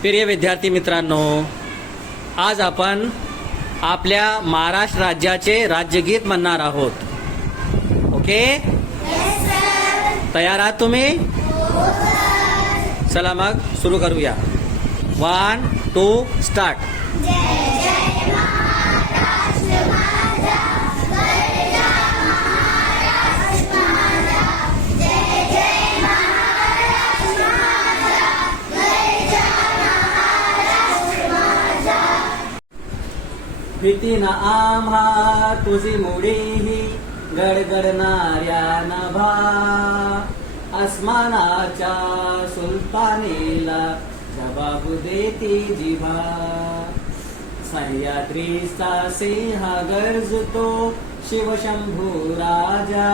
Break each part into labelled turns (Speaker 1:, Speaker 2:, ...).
Speaker 1: प्रिय विद्यार्थी मित्रांनो आज आपण आपल्या महाराष्ट्र राज्याचे राज्यगीत म्हणणार आहोत. ओके? तयार आहात तुम्ही? चला मग सुरू करूया. वन टू स्टार्ट भीतीन आम्हा तुझी मुडीही गडगडणाऱ्या नभा आसमानाच्या सुलतानेला जबाब देती जिभा. सह्याद्रीचा सिंह गरजतो शिवशंभू राजा.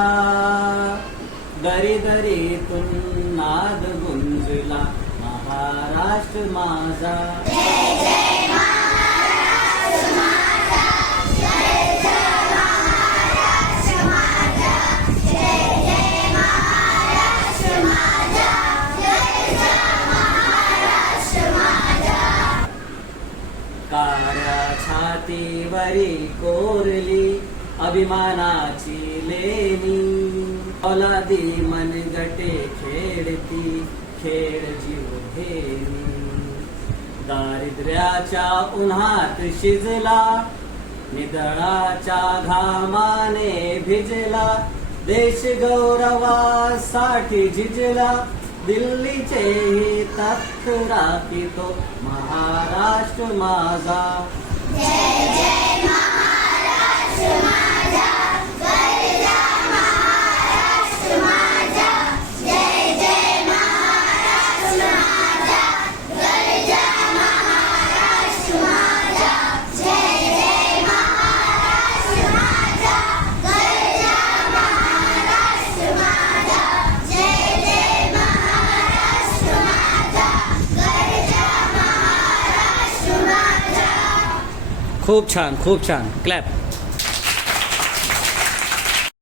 Speaker 1: दरी दरीतून नाद गुंजला महाराष्ट्र माझा. छातीवरी कोरली अभिमानाची लेणी. औलादी मनगटे खेळती खेळ जीव घेणी दारिद्र्याच्या उन्हात शिजला निदळाच्या घामाने भिजला. देश गौरवासाठी झिजला दिल्लीचे ही तत्तुरा तो महाराष्ट्र माझा. जय जय महाराष्ट्र माझा खूप छान खूप छान क्लॅप